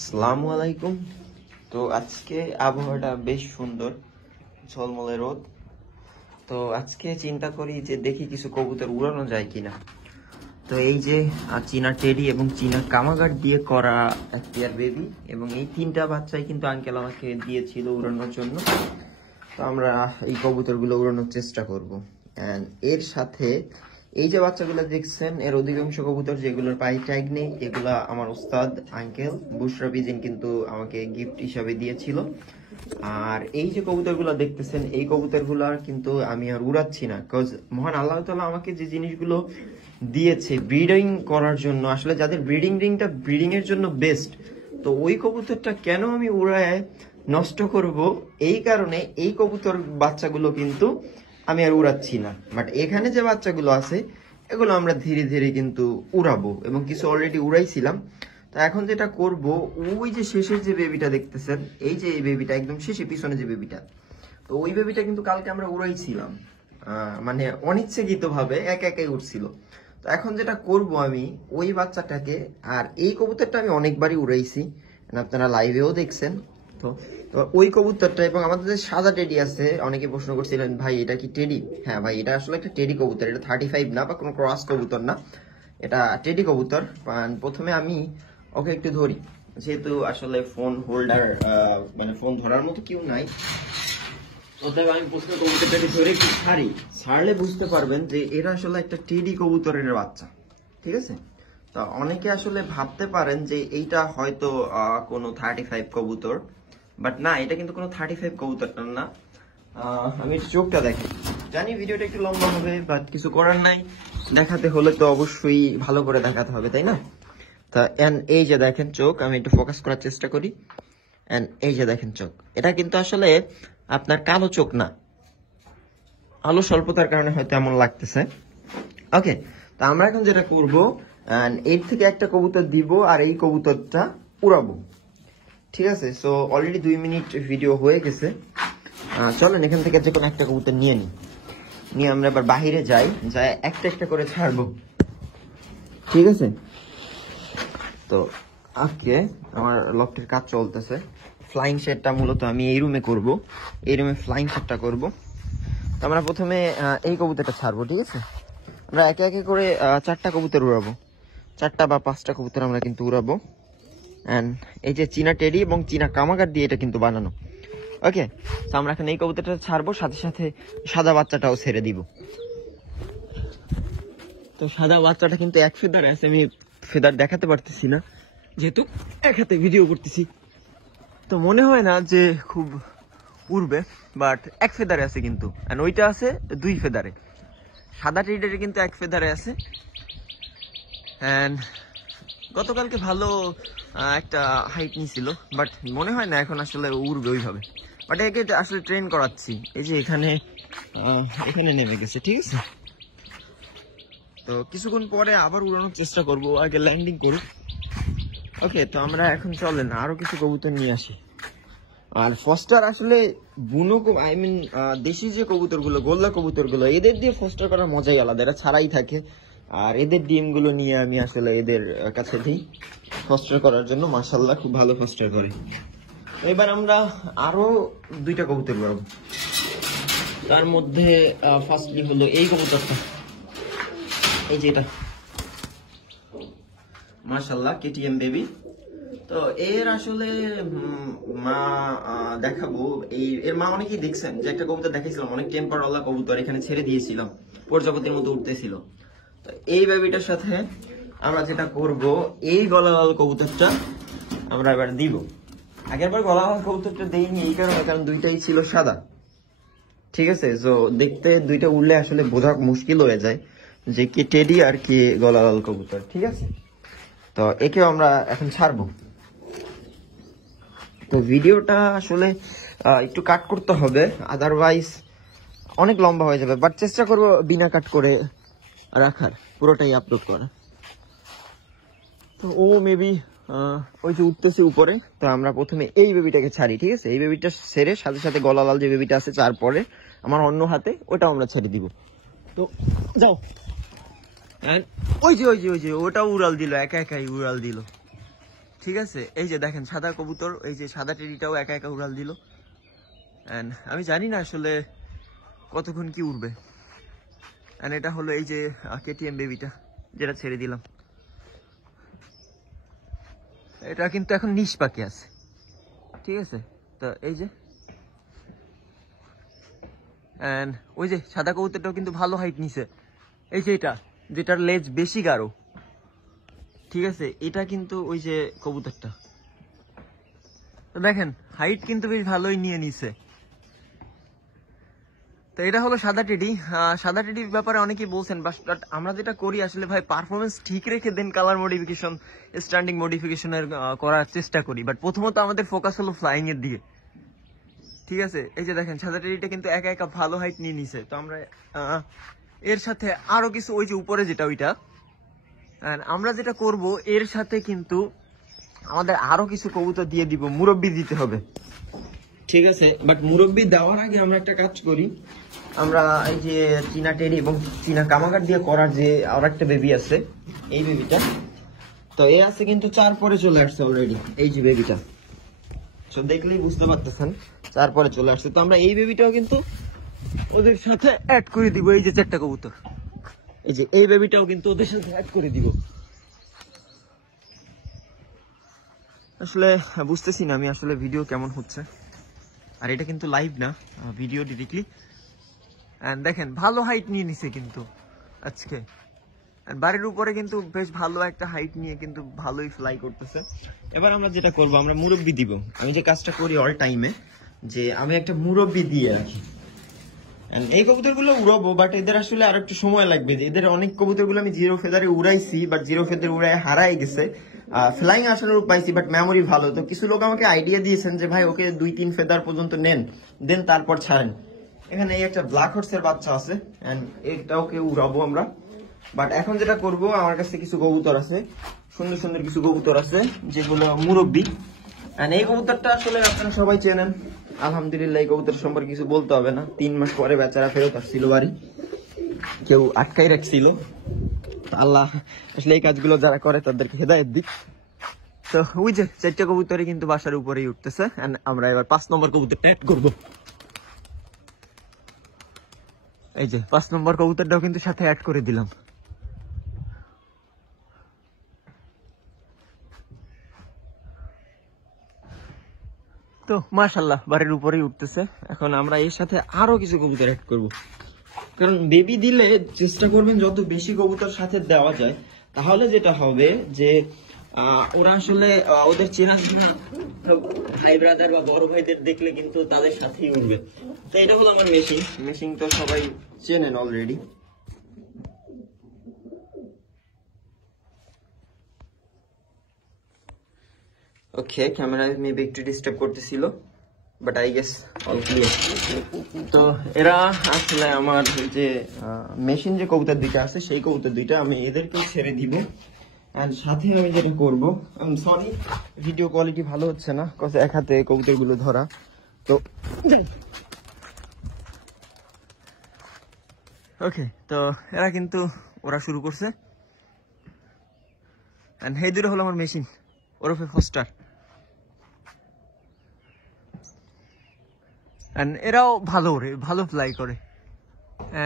আসসালামু আলাইকুম। তো আজকে আবহাওয়াটা বেশ সুন্দর, ঝলমলে রোদ। তো আজকে চিন্তা করি যে দেখি কিছু কবুতর উড়ানো যায় কিনা। তো এই যে চীনা টেডি এবং চীনা কামাগার দিয়ে করা এক পেয়ার বেবি, এবং এই তিনটা বাচ্চাই কিন্তু আঙ্কেল আমাকে দিয়েছিল উড়ানোর জন্য। তো আমরা এই কবুতরগুলো উড়ানোর চেষ্টা করব। এর সাথে এই যে বাচ্চাগুলো দেখছেন, এর অধিকাংশ কবুতর যেগুলোর পায়ে ট্যাগ নেই, এগুলা আমার উস্তাদ আঙ্কেল বুশরা পিজিন কিন্তু আমাকে গিফট হিসাবে দিয়েছিল। আর এই যে কবুতরগুলো দেখতেছেন, এই কবুতরগুলো কিন্তু আমি আর উড়াচ্ছি না, বিকজ মহান আল্লাহ তাআলা আমাকে যে জিনিসগুলো দিয়েছে ব্রিডিং করার জন্য, আসলে যাদের ব্রিডিং রিংটা ব্রিডিং এর জন্য বেস্ট, তো ওই কবুতরটা কেন আমি উড়ায় নষ্ট করব? এই কারণে এই কবুতর বাচ্চাগুলো কিন্তু আমি আর উড়াচ্ছি না। বাট এখানে যে বাচ্চাগুলো আছে এগুলো আমরা ধীরে ধীরে কিন্তু উড়াবো, এবং কিছু অলরেডি উড়াইছিলাম। তো এখন যেটা করব, ওই যে শেষের যে বেবিটা দেখতেছেন, এই যে এই বেবিটা একদম শেষে পিছনে যে বেবিটা, তো ওই বেবিটা কিন্তু কালকে আমরা উড়াইছিলাম, মানে অনিচ্ছাকৃত ভাবে একা একাই উঠছিল। তো এখন যেটা করব, আমি ওই বাচ্চাটাকে, আর এই কবুতরটা আমি অনেকবারই উড়াইছি, আপনারা লাইভেও দেখছেন। তো ওই কবুতরটা এবং আমাদের যে সাদা টেডি আছে, অনেকে প্রশ্ন করছিলেন ভাই এটা কি টেডি? হ্যাঁ ভাই, এটা আসলে একটা টেডি কবুতর, এটা 35 না বা কোনো ক্রস কবুতর না, এটা টেডি কবুতর। প্রথমে আমি ওকে একটু ধরি, যেহেতু আসলে ফোন হোল্ডার মানে ফোন ধরার মতো কেউ নাই, অতএব আমি প্রথমে কবুতরটাকে ধরে একটু ছাড়লে বুঝতে পারবেন যে এরা আসলে একটা টেডি কবুতরের বাচ্চা। ঠিক আছে? তা অনেকে আসলে ভাবতে পারেন যে এইটা হয়তো কোনো 35 কবুতর, বাট না, এটা কিন্তু কোনো 35 কবুতরটা না। আমি চোখটা দেখি, জানি ভিডিওটা একটু লম্বা হবে, বাট কিছু করার নাই, দেখাতে হলে তো অবশ্যই ভালো করে দেখাতে হবে, তাই না? তা এই যে দেখেন চোখ, আমি একটু ফোকাস করার চেষ্টা করি। এই যে দেখেন চোখ, এটা কিন্তু আসলে আপনার কালো চোখ না, আলো স্বল্পতার কারণে হয়তো এমন লাগতেছে। ওকে, তা আমরা এখন যেটা করব, এর থেকে একটা কবুতর দিব আর এই কবুতরটা উড়াবো। ঠিক আছে? সো অলরেডি 2 মিনিট ভিডিও হয়ে গেছে। চলেন এখান থেকে যে কোনো একটা কবুতর নিয়ে আমরা এবার বাহিরে যাই একটা একটা করে ছাড়বো। ঠিক আছে? তো আজকে আমার লফটের কাজ চলতেছে, ফ্লাইং শেডটা মূলত আমি এই রুমে করব, এই রুমে ফ্লাইং শেডটা করব। তো আমরা প্রথমে এই কবুতরটা ছাড়বো। ঠিক আছে? আমরা একে একে করে 4টা কবুতর উড়াবো, 4টা বা 5টা কবুতর আমরা কিন্তু উড়াবো। এই যে চীনা টেডি এবং চীনা কামাগার দিয়ে এটা কিন্তু বানানো। ওকে, তো আমরা এখন এই কবুতরটা ছাড়বো, সাথে সাথে সাদা বাচ্চাটাও ছেড়ে দিব। তো সাদা বাচ্চাটা কিন্তু এক ফেদারে আছে, আমি ফেদার দেখাতে পারতেছি না যেহেতু এক হাতে ভিডিও করতেছি, তো মনে হয় না যে খুব উড়বে, বাট এক ফেদারে আছে কিন্তু। ওইটা আছে 2 ফেদারে, সাদা টেডিটা কিন্তু এক ফেদারে আছে। গতকালকে ভালো একটা হাইট নিছিল, বাট মনে হয় না এখন আসলে উড়বে ওইভাবে। বাট একে আসলে ট্রেন করাচ্ছি, এই যে এখানে নেমে গেছে। ঠিক আছে? তো কিছুক্ষণ পরে আবার উড়ানোর চেষ্টা করব, আগে ল্যান্ডিং করুক। ওকে, তো আমরা এখন চলেন আরো কিছু কবুতর নিয়ে আসি। আর ফস্টার আসলে বুনো, আই মিন দেশি যে কবুতরগুলো, গোল্লা কবুতরগুলো, এদের দিয়ে ফস্টার করার মজাই আলাদা, এরা ছাড়াই থাকে। আর এদের ডিমগুলো নিয়ে আমি আসলে এদের কাছে দিই ফস্টার করার জন্য, মাশাআল্লাহ খুব ভালো ফস্টার করে। এবার আমরা আরো 2টা কবুতর উড়াবো, তার মধ্যে ফার্স্টলি হলো এই কবুতরটা, এই যে এটা মাশাআল্লাহ কেটিএম বেবি। তো এর আসলে মা দেখাবো, এর মা অনেকেই দেখছেন, যে একটা কবুতর দেখাইছিলাম, অনেক টেম্পারওয়ালা কবুতর, এখানে ছেড়ে দিয়েছিলাম, প্রজাপতির মতো উঠতেছিল। তো এই বেবিটার সাথে আমরা যেটা করব, এই গলালাল কবুতরটা আমরা এবার দিব। আগেরবার গলালাল কবুতরটা দেইনি এই কারণে, কারণ 2টাই ছিল সাদা। ঠিক আছে? তো দেখতে 2টা উড়লে আসলে বোঝা মুশকিল হয়ে যায় যে কে টেডি আর কে গলালাল কবুতর। ঠিক আছে? তো একেও আমরা এখন ছাড়বো। তো ভিডিওটা আসলে একটু কাট করতে হবে, আদারওয়াইজ অনেক লম্বা হয়ে যাবে, বাট চেষ্টা করবো বিনা কাট করে রাখার, পুরোটাই আপলোড করা। তো ও মেবি ওই যে উঠতেছে উপরে, তো আমরা প্রথমে এই বেবিটাকে ছাড়ি। ঠিক আছে? এই বেবিটা ছেড়ে সাথে সাথে গলালাল যে বেবিটা আছে তারপরে আমার অন্য হাতে ওটাও আমরা ছেড়ে দিব। তো যাও, ওই যে ওটা উড়াল দিল, একা একাই উড়াল দিল। ঠিক আছে, এই যে দেখেন সাদা কবুতর, এই যে সাদা টেডিটাও একা একা উড়াল দিল। এন্ড আমি জানি না আসলে কতক্ষণ কি উড়বে। এন্ড এটা হলো এই যে কেটিএম বেবিটা যেটা ছেড়ে দিলাম, এটা কিন্তু এখন নিশ পাখি আছে। ঠিক আছে, তো এই যে এন্ড ওই যে সাদা কবুতরটাও কিন্তু ভালো হাইট নিছে। এই যে এটা যেটার লেজ বেশি গাঢ়, ঠিক আছে, এটা কিন্তু ওই যে কবুতরটা দেখেন হাইট কিন্তু বেশ ভালোই নিয়ে নিছে। তো এটা হলো সাদা টেডি। সাদা টেডির ব্যাপারে অনেকেই বলছেন, বাট আমরা যেটা করি আসলে ভাই পারফরমেন্স ঠিক রেখে দেন কালার মডিফিকেশন, স্ট্যান্ডিং মডিফিকেশনের করার চেষ্টা করি। বাট প্রথমত আমাদের ফোকাস হলো ফ্লাইং এর দিকে। ঠিক আছে, এই যে দেখেন সাদা টেডিটা কিন্তু একা একা ভালো হাইট নিয়ে নিছে। তো আমরা এর সাথে আরো কিছু, ওই যে উপরে যেটা ওইটা, আমরা যেটা করব এর সাথে কিন্তু আমাদের আরো কিছু কবুতর দিয়ে দিব, মুরব্বি দিতে হবে। ঠিক আছে, বাট মুরব্বি দেওয়ার আগে আমরা একটা কাজ করি, আমরা এই যে চীনা টেডি এবং চীনা কামাগার দিয়ে করার যে আর একটা বেবি আছে, এই বেবিটা তো এ আছে কিন্তু 4 পরে চলে আসছে অলরেডি। এই যে বেবিটা সব দেখলেই বুঝতে পারতেছেন 4 পরে চলে আসছে। তো আমরা এই বেবিটাও কিন্তু ওদের সাথে অ্যাড করে দিব। এই যে 4টা কবুতর, এই যে এই বেবিটাও কিন্তু ওদের সাথে অ্যাড করে দিব। আসলে বুঝতেছি না আমি আসলে ভিডিও কেমন হচ্ছে, আর এটা কিন্তু লাইভ না, ভিডিও ডিরেক্টলি। এন্ড দেখেন ভালো হাইট নিয়ে নিছে কিন্তু আজকে, বাড়ির উপরে কিন্তু বেশ ভালো একটা হাইট নিয়ে কিন্তু ভালোই ফ্লাই করতেছে। এবার আমরা যেটা করব, আমরা মুরব্বি দিব। আমি যে কাজটা করি অল টাইমে, যে আমি একটা মুরব্বি দিয়ে রাখি। এই কবুতরগুলো উড়াবো, বাট এদের আসলে আর একটু সময় লাগবে। এদের অনেক কবুতরগুলো আমি জিরো ফেদারে উড়াইছি, বাট জিরো ফেদারে উড়াই হারাই গেছে। ফ্লাইং আসানোর পাইছি, বাট মেমোরি ভালো। তো কিছু লোক আমাকে আইডিয়া দিয়েছেন যে ভাই ওকে 2-3 ফেদার পর্যন্ত নেন, দেন তারপর ছাড়েন। এখানে এই একটা ব্ল্যাক হর্সের বাচ্চা আছে, এন্ড এটাওকে উড়াবো আমরা। বাট এখন যেটা করব, আমার কাছে কিছু কবুতর আছে, সুন্দর সুন্দর কিছু কবুতর আছে যেগুলো মুরব্বি। এন্ড এই কবুতরটা আসলে আপনারা সবাই চেনেন, আলহামদুলিল্লাহ। এই কবুতর সম্পর্কে কিছু বলতে হবে না। 3 মাস পরে বেচারা ফেরত আসছিল বাড়ি, কেউ আটকাই রাখছিল। আল্লাহ আসলে এই কাজগুলো যারা করে তাদেরকে হেদায়েত দিক। তো ওই যে 4টা কবুতরই কিন্তু বাসার উপরেই উঠতেছে। এন্ড আমরা এবার 5 নম্বর কবুতরটা অ্যাড করব। এই যে 5 নম্বর কবুতরটাও কিন্তু সাথে অ্যাড করে দিলাম। তো মাশাআল্লাহ বাড়ির উপরেই উঠতেছে। এখন আমরা এর সাথে আরো কিছু কবুতর অ্যাড করব, কারণ বেবি দিলে চেষ্টা করবেন যত বেশি কবুতর সাথে দেওয়া যায়। তাহলে যেটা হবে যে ওরা আসলে ওদের চেনা ভাই ব্রাদার বা বড় ভাইদের দেখলে কিন্তু তাদের সাথেই উঠবে। তো এটা হলো আমার মেশিন। মেশিন তো সবাই চেনেন অলরেডি। ওকে, ক্যামেরায় মেবি একটু ডিস্টার্ব করতেছিল, but I guess all clear. তো এরা আসলে আমার যে মেশিন যে কবুতর দুইটা আছে, সেই কবুতর দুইটা আমি এদেরকে ছেড়ে দিব। এন্ড সাথে আমি যেটা করবো, সরি ভিডিও কোয়ালিটি ভালো হচ্ছে না, কজ এক হাতে কবুতরগুলো ধরা। তো ওকে, তো এরা কিন্তু ওরা শুরু করছে। এন্ড এই দুটো হলো আমার মেশিন, ওরফে ফস্টার। এন্ড এরাও ভালো ওরে, ভালো ফ্লাই করে।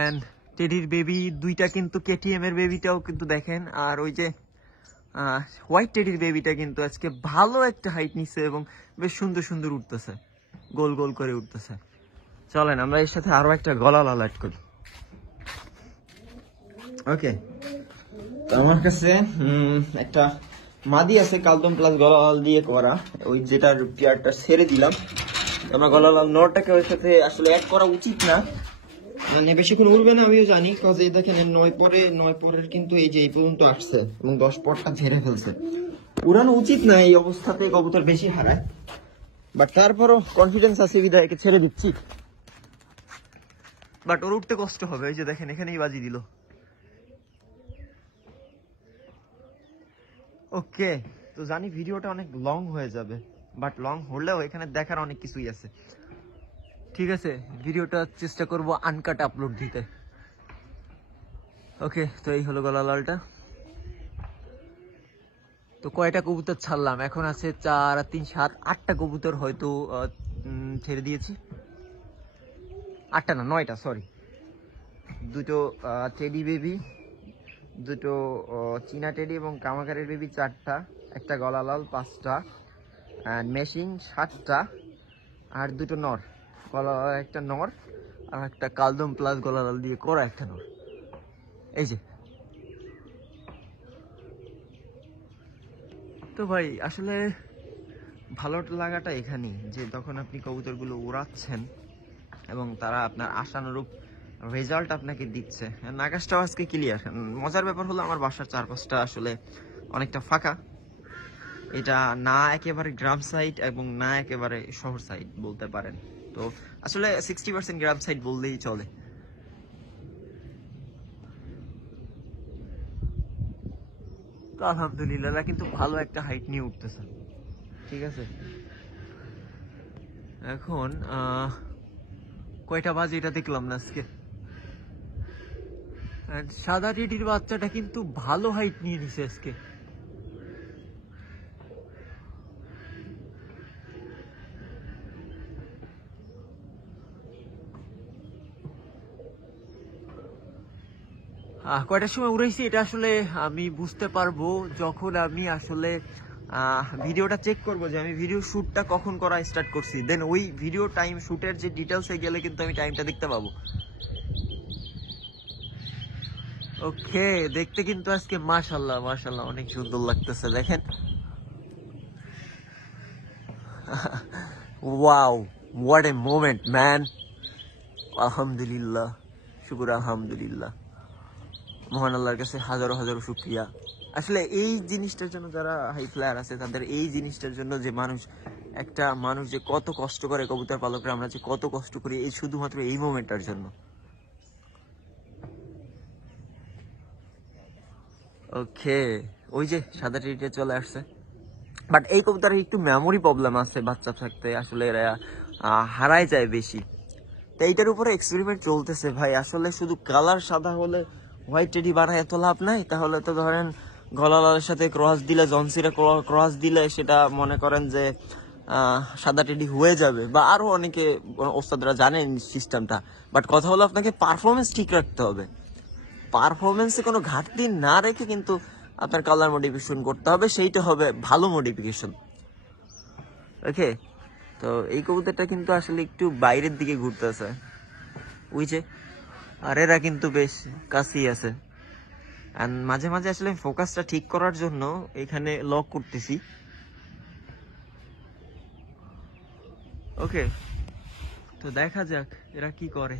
এন্ড টেডির বেবি দুইটা কিন্তু কেটিএম এর বেবিটাও কিন্তু দেখেন, আর ওই যে হোয়াইট টেডির বেবিটা কিন্তু আজকে ভালো একটা হাইট নিচ্ছে এবং বেশ সুন্দর সুন্দর উঠতেছে, গোল গোল করে উঠতেছে। চলেন আমরা এর সাথে আরো একটা গলা লাল অ্যাড করি। ওকে, তো আমার কাছে একটা মাদি আছে কালদম প্লাস গলা লাল দিয়ে করা, ওই যেটার পেয়ারটা ছেড়ে দিলাম। আমরা গলা লাল নরটাকে ওর সাথে আসলে অ্যাড করা উচিত না, মানে বেশিক্ষণ উড়বে না আমিও জানি, কজ এই দেখেন 9 পরের কিন্তু এই যে এই পর্যন্ত আসছে এবং 10 পরটা ঝেড়ে ফেলছে। উড়ানো উচিত না এই অবস্থাতে, কবুতর বেশি হারায়। বাট তারপরও কনফিডেন্স আছে বিধায় একে ছেড়ে দিচ্ছি। বাট ওর উঠতে কষ্ট হবে, এই যে দেখেন এখানেই বাজি দিল। ওকে, তো জানি ভিডিওটা অনেক লং হয়ে যাবে, বাট লং হলেও এখানে দেখার অনেক কিছুই আছে। ঠিক আছে, ভিডিওটা চেষ্টা করব আনকাট আপলোড দিতে। ওকে, তো এই হলো গলা লালটা। তো কয়টা কবুতর ছাড়লাম, এখন আছে 4 আর 3 7 8টা কবুতর হয়তো ছেড়ে দিয়েছি। 8টা না 9টা, সরি। দুটো টেডি বেবি, দুটো চীনা টেডি এবং কামাকারের বেবি 4টা, একটা গলালাল 5টা, মেশিন 7টা, আর দুটো নর, গলালাল একটা নর আর একটা কালদম প্লাস গলালাল দিয়ে করা একটা নর। এই যে। তো ভাই আসলে ভালো লাগাটা এখানেই, যে তখন আপনি কবুতরগুলো উড়াচ্ছেন এবং তারা আপনার আশানুরূপ রেজাল্ট আপনাকে দিচ্ছে। আকাশটাও আজকে ক্লিয়ার। মজার ব্যাপার হলো আমার বাসার চারপাশটা আসলে অনেকটা ফাঁকা। এটা না একেবারে গ্রাম সাইড এবং না একেবারে শহর সাইড বলতে পারেন। তো আসলে 60% গ্রাম সাইড বললেই চলে। তো আলহামদুলিল্লাহ কিন্তু ভালো একটা হাইট নিয়ে উঠতেছে, ঠিক আছে। এখন কয়টা বাজে এটা দেখলাম না আজকে। সাদা টিটির বাচ্চাটা কিন্তু ভালো হাইট নিয়ে নিছে আজকে। কয়টার সময় উড়াইছি এটা আসলে আমি বুঝতে পারবো যখন আমি আসলে ভিডিওটা চেক করবো যে আমি ভিডিও শুটটা কখন করা স্টার্ট করছি, দেন ওই ভিডিও টাইম শুটের যে ডিটেলসে গেলে কিন্তু আমি টাইমটা দেখতে পাবো। ওকে, দেখতে কিন্তু আজকে মাশাআল্লাহ মাশাআল্লাহ অনেক সুন্দর লাগতেছে, দেখেন। Wow, what a moment man. আলহামদুলিল্লাহ, শুকর আলহামদুলিল্লাহ, মহান আল্লাহর কাছে হাজারো হাজারো শুকরিয়া। আসলে এই জিনিসটার জন্য যারা হাই ফ্লায়ার আছে তাদের এই জিনিসটার জন্য যে একটা মানুষ যে কত কষ্ট করে, কবুতর পালকরা আমরা যে কত কষ্ট করি এই শুধুমাত্র এই মোমেন্টটার জন্য। ওকে, ওই যে সাদা টিটিটা চলে আসছে। বাট এই কবুতরের একটু মেমোরি প্রবলেম আছে, বাচ্চা থাকতে আসলে এরা হারায় যায় বেশি। তো এইটার উপরে এক্সপেরিমেন্ট চলতেছে ভাই। আসলে শুধু কালার সাদা হলে হোয়াইট টেডি বানায় এত লাভ নাই। তাহলে তো ধরেন গলালালের সাথে ক্রস দিলে, জনসিরা ক্রস দিলে সেটা মনে করেন যে সাদা টেডি হয়ে যাবে, বা আরো অনেকে ওস্তাদরা জানেন সিস্টেমটা। বাট কথা হলো আপনাকে পারফরমেন্স ঠিক রাখতে হবে। পারফরমেন্সে কোনো ঘাটতি না রেখে কিন্তু আপনার কালার মডিফিকেশন করতে হবে, সেইটা হবে ভালো মডিফিকেশন। ওকে, তো এই কবুতরটা কিন্তু আসলে একটু বাইরের দিকে ঘুরতেছে, ওই যে। আর এরা কিন্তু বেশ কাছেই আছে। আর মাঝে মাঝে আসলে ফোকাসটা ঠিক করার জন্য এখানে লক করতেছি। ওকে, তো দেখা যাক এরা কি করে।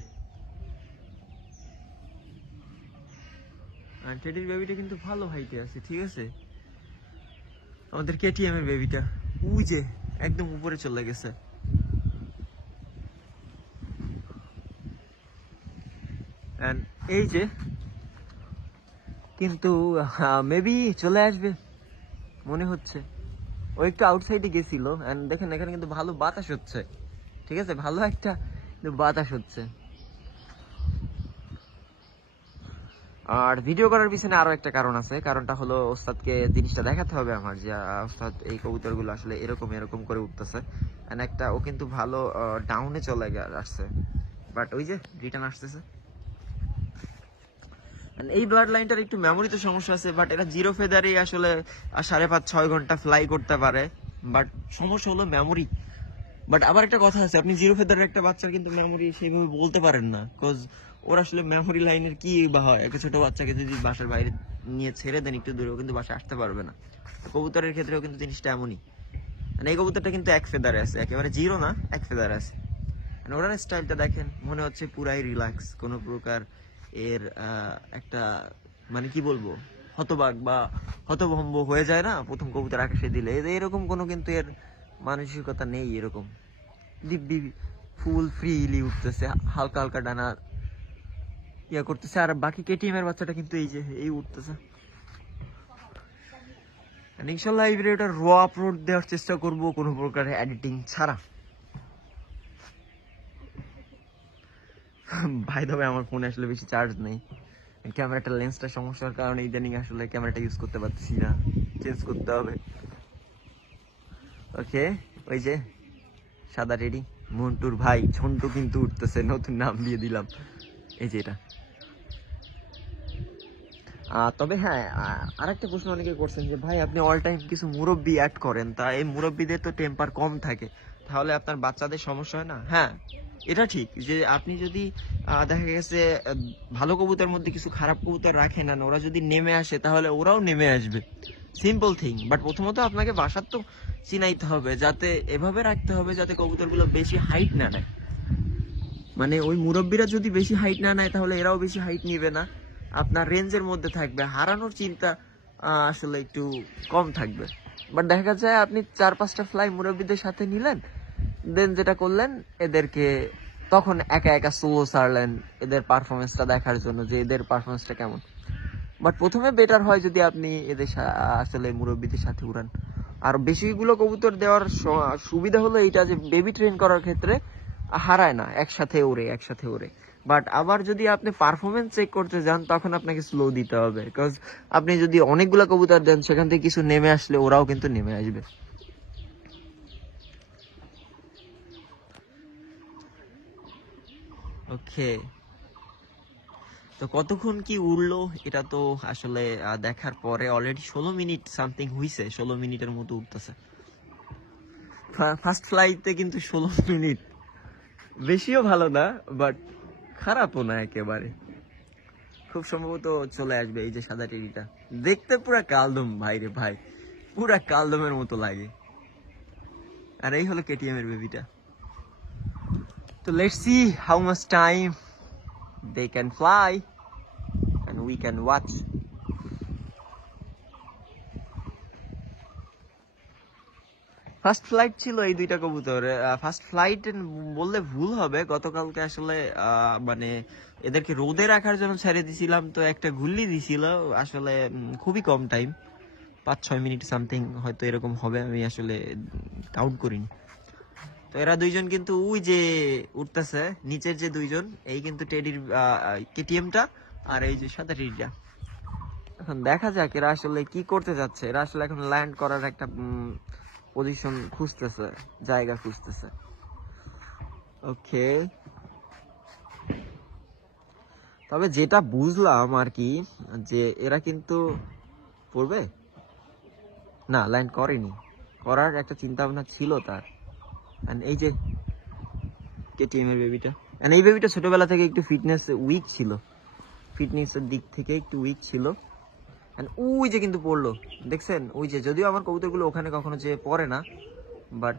আর টেডির বেবিটা কিন্তু ভালো হাইটে আছে, ঠিক আছে। আমাদের কেটিএম এর বেবিটা ওই যে একদম উপরে চলে গেছে। এই যে কিন্তু মেবি চলে আসবে মনে হচ্ছে। ও একটু আউটসাইডে গেছিল। এন্ড দেখেন এখানে কিন্তু ভালো বাতাস হচ্ছে, ঠিক আছে, ভালো একটা বাতাস হচ্ছে। আর ভিডিও করার পিছনে আরো একটা কারণ আছে। কারণটা হলো ওস্তাদকে জিনিসটা দেখাতে হবে আমার, যে ওস্তাদ এই কবুতরগুলো আসলে এরকম এরকম করে উঠতেছে। এন্ড একটা ও কিন্তু ভালো ডাউনে চলে আসছে, বাট ওই যে রিটার্ন আসতেছে। এই ব্লাড লাইনটার একটু মেমোরিতে সমস্যা আছে, বাট এটা জিরো ফেদারে আসলে 5.5-6 ঘন্টা ফ্লাই করতে পারে। বাট সমস্যা হলো মেমোরি। বাট আবার একটা কথা আছে, আপনি জিরো ফেদারের একটা বাচ্চার কিন্তু মেমোরি সেইভাবে বলতে পারেন না, বিকজ ওর আসলে মেমোরি লাইনের কি বা হয়। একটা ছোট বাচ্চাকে যদি বাসার বাইরে নিয়ে ছেড়ে দেন একটু দূরেও কিন্তু বাসায় আসতে পারবে না। কবুতরের ক্ষেত্রেও কিন্তু জিনিসটা এমনই। মানে এই কবুতরটা কিন্তু 1 ফেদারে আছে, একেবারে জিরো না, 1 ফেদারে আছে। ওনার স্টাইলটা দেখেন, মনে হচ্ছে পুরাই রিল্যাক্স, কোনো প্রকার এর একটা মানে কি বলবো হতবাক বা হতভম্ব হয়ে যায় না প্রথম কবুতর আকাশে দিলে, এরকম কোনো কিন্তু এর মানসিকতা নেই। এরকম দিব্যি ফুল ফ্রিলি উঠতেছে, হালকা হালকা ডানা ইয়া করতেছে। আর বাকি কেটিএম এর বাচ্চাটা কিন্তু এই যে এই উঠতেছে। ইনশাল্লাহ এই ভিডিওটা র আপলোড দেওয়ার চেষ্টা করবো কোনো প্রকার এডিটিং ছাড়া। ভাই তবে আমার ফোনে আসলে বেশি চার্জ নেই, ক্যামেরাটা লেন্সটা সমস্যার কারণে ইদানিং আসলে ক্যামেরাটা ইউজ করতে পারতেছি না। চেঞ্জ করতে হবে। ওকে, ওই যে সাদা টেডি মন্টুর ভাই ঝন্টু কিন্তু উঠতেছে, নতুন নাম দিয়ে দিলাম, এই যে এটা। তবে হ্যাঁ, আরেকটা প্রশ্ন অনেকে করছেন যে ভাই আপনি অল টাইম কিছু মুরব্বি অ্যাড করেন, তা এই মুরব্বিদের তো টেম্পার কম থাকে, তাহলে আপনার বাচ্চাদের সমস্যা হয় না? হ্যাঁ, এটা ঠিক যে আপনি যদি দেখা গেছে ভালো কবুতরের মধ্যে কিছু খারাপ কবুতর রাখেন না, ওরা যদি নেমে আসে তাহলে ওরাও নেমে আসবে, সিম্পল থিং। বাট প্রথমত আপনাকে বাসার তো চিনাইতে হবে, যাতে এভাবে রাখতে হবে যাতে কবুতরগুলো বেশি হাইট না নেয়। মানে ওই মুরব্বিরা যদি বেশি হাইট না নেয় তাহলে এরাও বেশি হাইট নিবে না, আপনার রেঞ্জের মধ্যে থাকবে, হারানোর চিন্তা আসলে একটু কম থাকবে। বাট দেখা যায় আপনি 4-5টা ফ্লাই মুরব্বিদের সাথে নিলেন, দেন যেটা করলেন এদেরকে তখন একা একা সোলো ছাড়লেন এদের পারফরমেন্সটা দেখার জন্য যে এদের পারফরমেন্সটা কেমন। বাট প্রথমে বেটার হয় যদি আপনি এদের আসলে মুরব্বিদের সাথে উড়ান। আর বেশিগুলো কবুতর দেওয়ার সুবিধা হলো এইটা যে বেবি ট্রেন করার ক্ষেত্রে হারায় না, একসাথে ওড়ে। বাট আবার যদি আপনি পারফরমেন্স চেক করতে যান তখন আপনাকে স্লো দিতে হবে, বিকজ আপনি যদি অনেকগুলো কবুতর দেন সেখান থেকে কিছু নেমে আসলে ওরাও কিন্তু নেমে আসবে। ওকে, তো কতক্ষণ কি উড়লো এটা তো আসলে দেখার পরে অলরেডি 16 মিনিট সামথিং হইছে, 16 মিনিটের মতো উঠতেছে ফার্স্ট ফ্লাইটে, কিন্তু 16 মিনিট বেশিও ভালো না বাট খারাপও না একেবারে। খুব সম্ভবত চলে আসবে এই যে সাদা টিভিটা, দেখতে পুরা কালদম ভাই রে ভাই, পুরা কালদমের মতো লাগে। আর এই হলো কেটিএম এর বেবিটা। তো let's see how much time they can fly and we can watch. First flight ছিল এই দুইটা কবুতর। ফার্স্ট ফ্লাইট বললে ভুল হবে, গতকালকে আসলে মানে এদেরকে রোদে রাখার জন্য ছেড়ে দিছিলাম, তো একটা গুল্লি দিছিল আসলে খুবই কম টাইম, 5-6 মিনিট সামথিং হয়তো এরকম হবে, আমি আসলে কাউন্ট করিনি। তো এরা দুইজন কিন্তু ওই যে উঠতেছে নিচের যে দুইজন, এই কিন্তু টেডির কেটিএমটা আর এই যে সাদা টেডিটা। এখন দেখা যাক এরা আসলে কি করতে যাচ্ছে। এরা আসলে এখন ল্যান্ড করার একটা পজিশন খুঁজতেছে, জায়গা খুঁজতেছে। ওকে, তবে যেটা বুঝলাম আর কি যে এরা কিন্তু পড়বে না, ল্যান্ড করেনি, করার একটা চিন্তা ভাবনা ছিল তার। এই যে কেটিএম এর বেবিটা, এই বেবিটা ছোটবেলা থেকে একটু ফিটনেস উইক ছিল, ফিটনেসের দিক থেকে একটু উইক ছিল। ওই যে কিন্তু পড়লো, দেখছেন ওই যে, যদিও আমার কবুতরগুলো ওখানে কখনো যে পড়ে না, বাট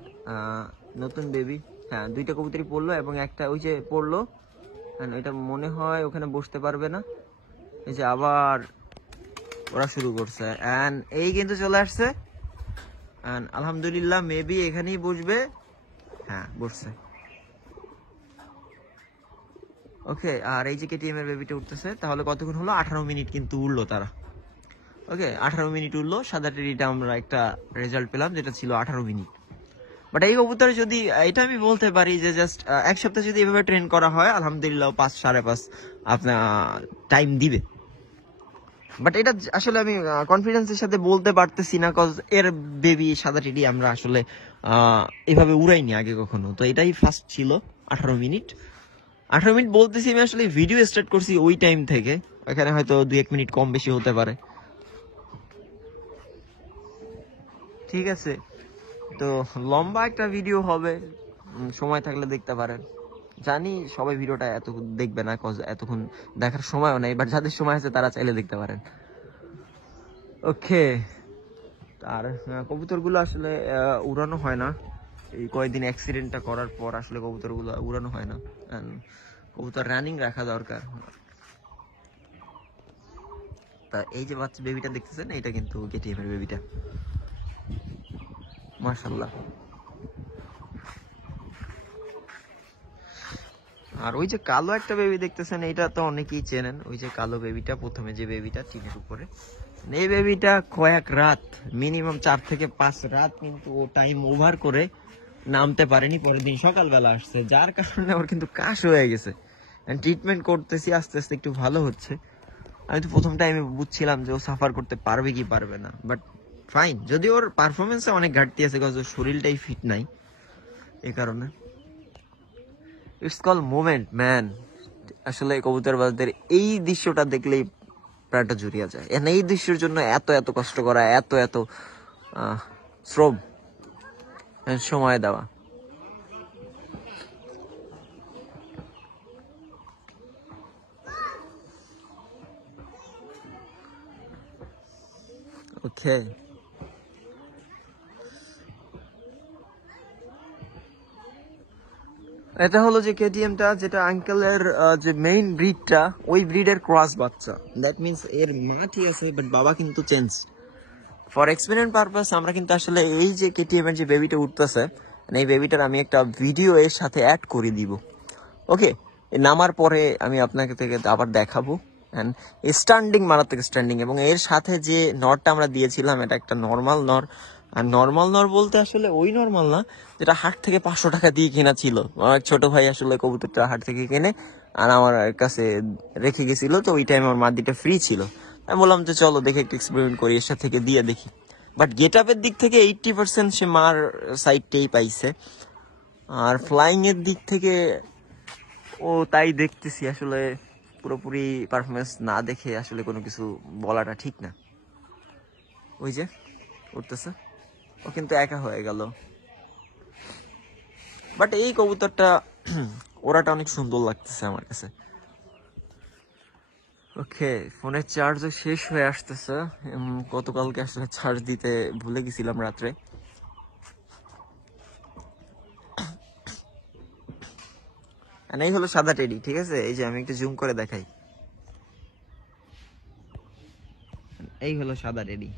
নতুন বেবি, হ্যাঁ দুইটা কবুতরই পড়লো এবং একটা ওই যে পড়লো, এটা মনে হয় ওখানে বসতে পারবে না। এই যে আবার ওরা শুরু করছে, এই কিন্তু চলে আসছে, আলহামদুলিল্লাহ মেবি এখানেই বসবে। হ্যাঁ বসছে। ওকে, আর এই যে কেটিএম এর বেবিটা উঠতেছে, তাহলে কতক্ষণ হলো? 18 মিনিট কিন্তু উড়লো তারা। ওকে, 18 মিনিট উঠলো। সাদা টেডিটা আমরা একটা রেজাল্ট পেলাম যেটা ছিল 18 মিনিট। বাট এই কবুতর যদি, এটা আমি বলতে পারি যে জাস্ট এক সপ্তাহ যদি এভাবে ট্রেন করা হয় আলহামদুলিল্লাহ 5-5.5 আপনার টাইম দিবে। বাট এটা আসলে আমি কনফিডেন্সের সাথে বলতে পারতেছি না, কজ এর বেবি সাদা টেডি আমরা আসলে এভাবে উড়াইনি আগে কখনো, তো এটাই ফার্স্ট ছিল। 18 মিনিট বলতেছি আমি, আসলে ভিডিও স্টার্ট করছি ওই টাইম থেকে, এখানে হয়তো 2-1 মিনিট কম বেশি হতে পারে। ঠিক আছে, তো লম্বা একটা ভিডিও হবে, সময় থাকলে দেখতে পারেন। জানি সবাই ভিডিওটা এত দেখবে না, কজ এতক্ষণ দেখার সময়ও নেই, বাট যাদের সময় আছে তারা চাইলে দেখতে পারেন। ওকে, আর কবুতরগুলো আসলে উড়ানো হয় না, এই কয়েকদিন অ্যাক্সিডেন্টটা করার পর আসলে কবুতরগুলো উড়ানো হয় না, কবুতর রানিং রাখা দরকার। তা এই যে বাচ্চা বেবিটা দেখতেছেন, এটা কিন্তু কেটিএম এর বেবিটা, মাশাআল্লাহ। আর ওই যে কালো একটা বেবি দেখতেছেন, এটা তো অনেকেই চেনেন, ওই যে কালো বেবিটা, প্রথমে যে বেবিটা টিনের উপরে, এই বেবিটা কয়েক রাত, মিনিমাম 4 থেকে 5 রাত কিন্তু ও টাইম ওভার করে নামতে পারেনি, পরের দিন সকালবেলা আসছে, যার কারণে ওর কিন্তু কাশ হয়ে গেছে। ট্রিটমেন্ট করতেছি, আস্তে আস্তে একটু ভালো হচ্ছে। আমি তো প্রথম টাইমে বুঝছিলাম যে ও সাফার করতে পারবে কি পারবে না, বাট ফাইন, যদি ওর পারফরমেন্সে অনেক ঘাটতি আছে, বিকজ ওর শরীরটাই ফিট নাই, এই কারণে। It's call moment man. আসলে কবুতরবাজদের এই দৃশ্যটা দেখলেই প্রায়টা জুড়িয়ে যায়। এই দৃশ্যের জন্য এত এত কষ্ট করা, এত এত শ্রম, সময় দেওয়া। ওকে, এটা হলো যে কেটিএমটা, যেটা আঙ্কেলের যে মেইন ব্রিডটা, ওই ব্রিডের ক্রস বাচ্চা। দ্যাট মিনস এর মা ঠিক আছে, বাট বাবা কিন্তু চেঞ্জ। ফর এক্সপেরিমেন্ট পারপাস আমরা কিন্তু আসলে এই যে কেটিএম এর যে বেবিটা উঠতেছে, এই বেবিটার আমি একটা ভিডিও এর সাথে অ্যাড করে দিব। ওকে, নামার পরে আমি আপনাকে থেকে আবার দেখাবো। অ্যান্ড স্ট্যান্ডিং, মারাত্মক স্ট্যান্ডিং। এবং এর সাথে যে নরটা আমরা দিয়েছিলাম, এটা একটা নর্মাল নর। আর নর্মাল নর বলতে আসলে ওই নর্মাল না যেটা হাট থেকে 500 টাকা দিয়ে কেনা ছিল। আমার ছোট ভাই আসলে কবুতরটা হাট থেকে কিনে আর আমার কাছে রেখে গেছিল, তো ওই টাইম আমার মাদিটা ফ্রি ছিল। আমি বললাম যে চলো দেখে একটু এক্সপেরিমেন্ট করি, এর সাথে থেকে দিয়ে দেখি। বাট গেট আপের দিক থেকে 80% সে মার সাইডটাই পাইছে, আর ফ্লাইং এর দিক থেকে ও তাই দেখতেছি। আসলে পুরোপুরি পারফরমেন্স না দেখে আসলে কোনো কিছু বলাটা ঠিক না। ওই যে উঠতেছে, ও কিন্তু একা হয়ে গেল। বাট এই কবুতরটা ওরাটা অনেক সুন্দর লাগতেছে আমার কাছে। ওকে, ফোনের চার্জও শেষ হয়ে আসতেছে। গতকালকে আসলে চার্জ দিতে ভুলে গেছিলাম রাত্রে। এই হলো সাদা টেডি, ঠিক আছে? এই যে আমি একটু জুম করে দেখাই, এই হলো সাদা টেডি।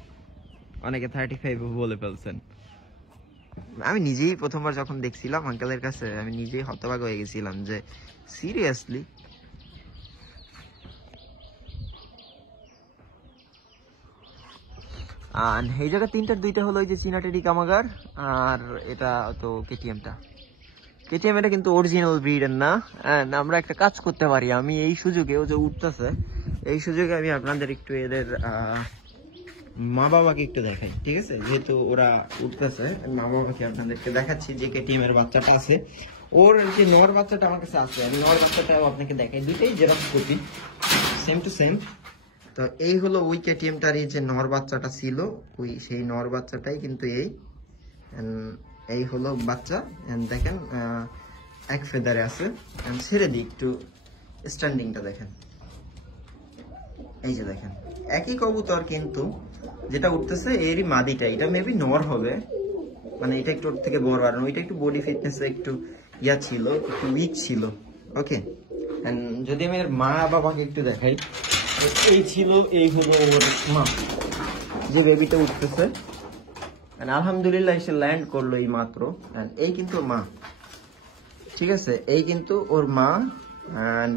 অনেকে 35 বলে ফেলছেন। আমি নিজেই প্রথমবার যখন দেখছিলাম আঙ্কেলের কাছে, আমি নিজেই হতবাক হয়ে গেছিলাম যে সিরিয়াসলি। আর এই জায়গা তিনটার দুইটা হলো ওই যে চীনা টেডি কামাগার, আর এটা তো কেটিএমটা। কেটিএম এটা কিন্তু অরিজিনাল ব্রিডের না। আমরা একটা কাজ করতে পারি, আমি এই সুযোগে, ও যে উঠতেছে এই সুযোগে আমি আপনাদের একটু এদের মা বাবাকে একটু দেখাই, ঠিক আছে? যেহেতু ওরা উঠতেছে, মা বাবাকে আপনাদেরকে দেখাচ্ছি যে কেটিএম এর বাচ্চাটা আছে। ওর যে নর বাচ্চাটা আমার কাছে আছে, আমি নর বাচ্চাটাও আপনাকে দেখাই। দুইটাই xerox copy, same to same. তো এই হলো ওই কেটিএমটার এই যে নর বাচ্চাটা ছিল, ওই সেই নর বাচ্চাটাই কিন্তু এই হলো বাচ্চা। দেখেন এক ফেদারে আছে। ছেড়ে দিই একটু, স্ট্যান্ডিংটা দেখেন। এই যে দেখেন একই কবুতর, কিন্তু যেটা উঠতেছে এরই মাদিটা, এটা মেবি নর হবে, মানে এটা একটু ওর থেকে বড়, আর ওইটা একটু বডি ফিটনেস একটু ইয়া ছিল, একটু উইক ছিল। ওকে, যদি আমি এর মা বাবাকে একটু দেখাই, এই ছিল, এই হলো ওর মা, যে বেবিটা উঠতেছে। আলহামদুলিল্লাহ এসে ল্যান্ড করলো এই মাত্র। এই কিন্তু মা, ঠিক আছে? এই কিন্তু ওর মা।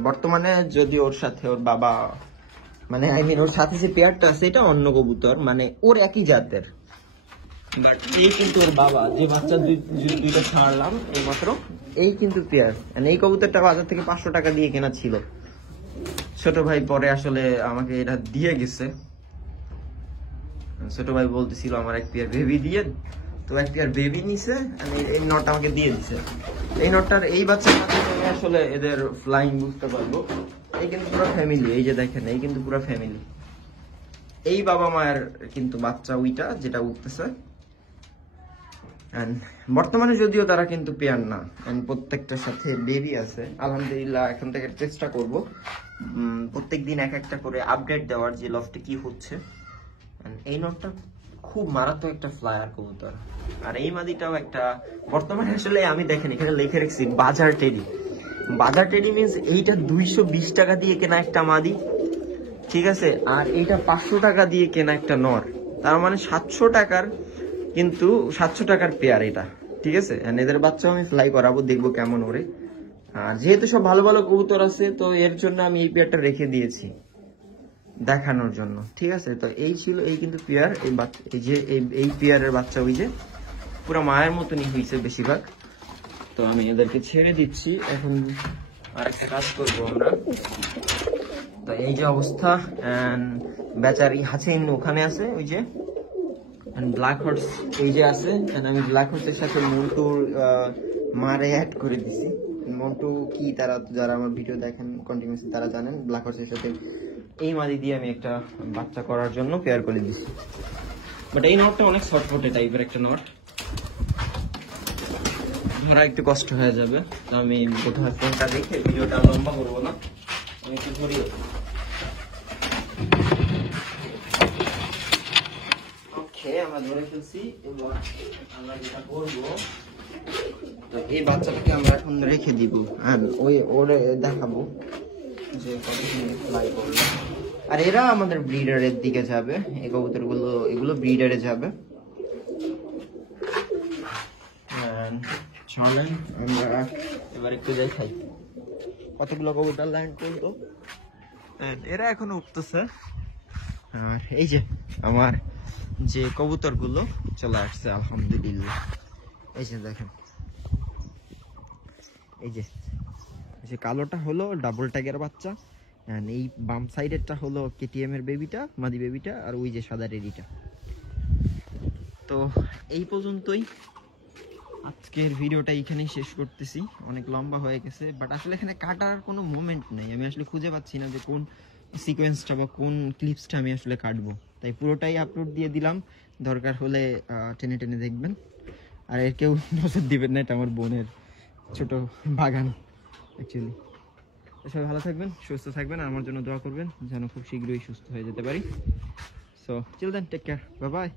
বর্তমানে যদি ওর সাথে ওর বাবা, মানে আই মিন ওর সাথে যে পেয়ারটা আছে এটা অন্য কবুতর, মানে ওর একই জাতের, বাট এই কিন্তু ওর বাবা, যে বাচ্চা দুইটা ছাড়লাম এই মাত্র, এই কিন্তু পেয়ার। এই কবুতরটা বাজার থেকে 500 টাকা দিয়ে কেনা ছিল। ছোট ভাই পরে আসলে আমাকে এটা দিয়ে গেছে। ছোট ভাই বলতেছিল আমার এক পেয়ার বেবি দিয়ে, তো এক পেয়ার বেবি নিছে, এই নটটা আমাকে দিয়ে দিছে। এই নটটার এই বাচ্চাটা আসলে এদের ফ্লাইং বুঝতে পারবো। এই কিন্তু পুরো ফ্যামিলি, এই যে দেখেন, এই কিন্তু পুরো ফ্যামিলি। এই বাবা মায়ের কিন্তু বাচ্চা ওইটা যেটা উঠতেছে। বর্তমানে যদিও তারা কিন্তু পেয়ার না, প্রত্যেকটার সাথে বেবি আছে। আলহামদুলিল্লাহ এখন থেকে চেষ্টা করব প্রত্যেকদিন এক একটা করে আপডেট দেওয়ার, যে লফটে কি হচ্ছে। এই নটটা খুব মারাত্মক একটা ফ্লায়ার কবুতর, আর এই মাদিটাও একটা। বর্তমানে আসলে আমি দেখেন এখানে লিখে রাখছি বাজার টেডি। বাজার টেডি মিনস এইটা 220 টাকা দিয়ে কেনা একটা মাদি, ঠিক আছে? আর এইটা 500 টাকা দিয়ে কেনা একটা নর, তার মানে 700 টাকার, কিন্তু 700 টাকার পেয়ার এটা, ঠিক আছে? এদের বাচ্চাও আমি ফ্লাই করাবো, দেখবো কেমন ওরে। আর যেহেতু সব ভালো ভালো কবুতর আছে, তো এর জন্য আমি এই পেয়ারটা রেখে দিয়েছি দেখানোর জন্য, ঠিক আছে? তো এই ছিল, এই কিন্তু পেয়ার, এই যে এই পেয়ারের বাচ্চা ওই যে পুরো মায়ের মতনই হয়েছে বেশিরভাগ। তো আমি এদেরকে ছেড়ে দিচ্ছি এখন, আর একটা কাজ করবো আমরা। তো এই যে অবস্থা, বেচারি হাসিন ওখানে আছে, ওই যে ব্ল্যাক হর্স এই যে আছে, আমি ব্ল্যাক হর্সের সাথে মন্টুর মারে অ্যাড করে দিছি। মন্টু কি তারা যারা আমার ভিডিও দেখেন কন্টিনিউসলি তারা জানেন, ব্ল্যাক হর্সের সাথে এই মাদি দিয়ে আমি একটা বাচ্চা করার জন্য পেয়ার করে দিছি। বাট এই নটটা অনেক শর্টফটে টাইপের একটা নট, ধরা একটু কষ্ট হয়ে যাবে। তো আমি প্রথমে ফোনটা দেখে ভিডিওটা লম্বা করবো না, আমি একটু ধরি। ওকে, আমরা ধরে ফেলছি। এবার আমরা যেটা করবো, তো এই বাচ্চাটাকে আমরা এখন রেখে দিব, আর ওরে দেখাবো যে কতক্ষণ ফ্লাই করবে। আর এরা আমাদের ব্রিডারের দিকে যাবে, এই কবুতরগুলো এগুলো ব্রিডারে যাবে। চলেন আমরা এবার একটু দেখাই কতগুলো কবুতর ল্যান্ড করলো। এরা এখনো উঠতেছে। আর এই যে আমার যে কবুতরগুলো চলে আসছে আলহামদুলিল্লাহ। এই যে দেখেন, এই যে কালোটা হলো ডাবল ট্যাগের বাচ্চা, এই বাম সাইডেরটা হলো কেটিএম এর বেবিটা, মাদি বেবিটা, আর ওই যে সাদা রেডিটা। তো এই পর্যন্তই আজকের ভিডিওটা এইখানেই শেষ করতেছি, অনেক লম্বা হয়ে গেছে। বাট আসলে এখানে কাটার কোনো মোমেন্ট নেই, আমি আসলে খুঁজে পাচ্ছি না যে কোন সিকোয়েন্সটা বা কোন ক্লিপসটা আমি আসলে কাটবো, তাই পুরোটাই আপলোড দিয়ে দিলাম। দরকার হলে টেনে টেনে দেখবেন, আর এর কেউ নজর দিবেন না, এটা আমার বোনের ছোট বাগান অ্যাকচুয়ালি। সবাই ভালো থাকবেন, সুস্থ থাকবেন, আর আমার জন্য দোয়া করবেন যেন খুব শীঘ্রই সুস্থ হয়ে যেতে পারি। সো চিল দেন, টেক কেয়ার, বাই বাই।